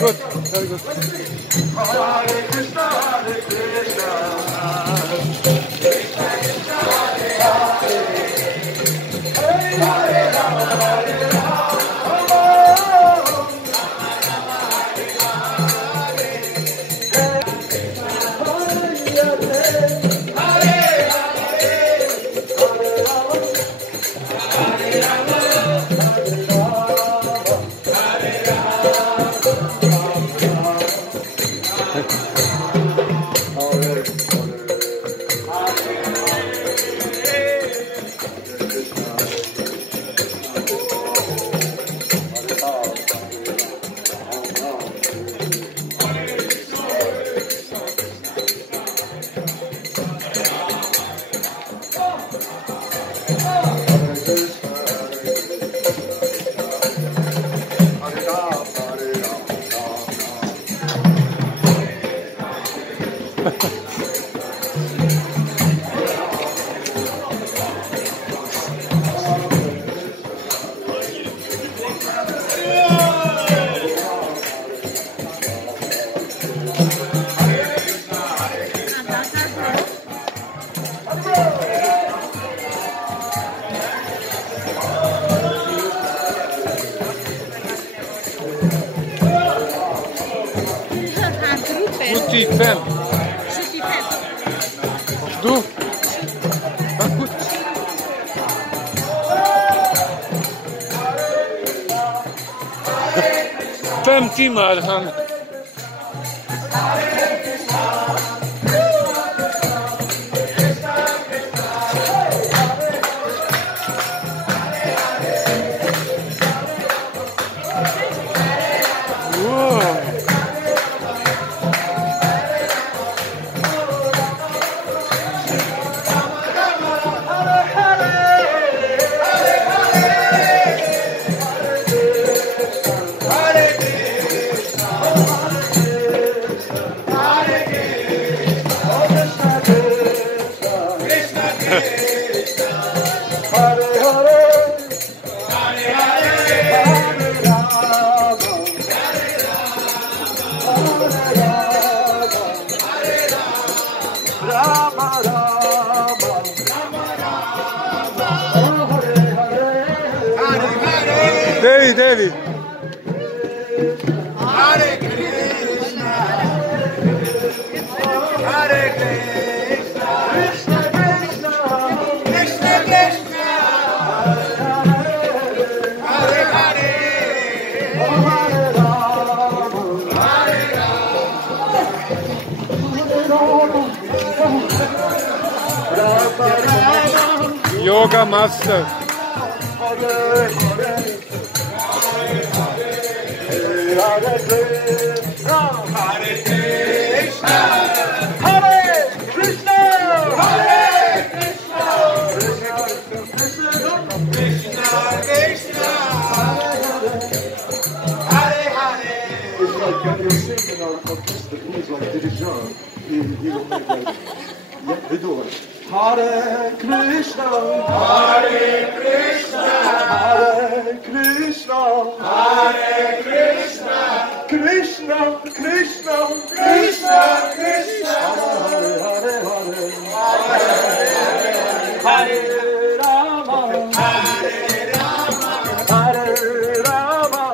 Good, very good. Hare Krishna, Hare Krishna. Fem. Du? Na gut. Fem timmar han. Devi. Hare Krishna, Hare Krishna, Krishna Krishna, Krishna Krishna, Hare Hare, Hare Rama, Yoga master. Hare Krishna, Hare Krishna, Hare Krishna, Hare Krishna, Krishna Krishna, Hare Hare. It's like when you're singing or orchestra, he's like dirigeant. He will make like, yeah, they do it. Hare Krishna, Hare Krishna, Hare Krishna, Hare Krishna, Krishna Krishna, Krishna Krishna, Hare Hare Hare, Hare Rama, Hare Rama, Hare Rama,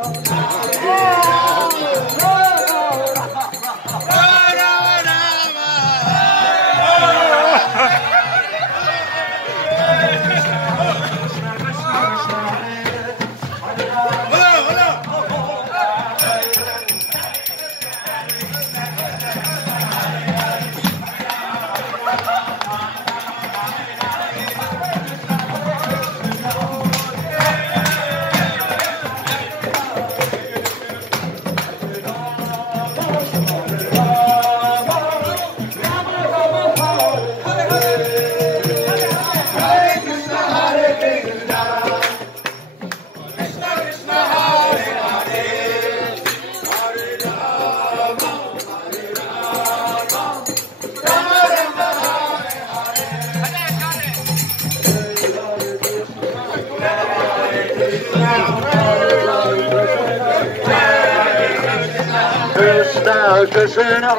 Krishna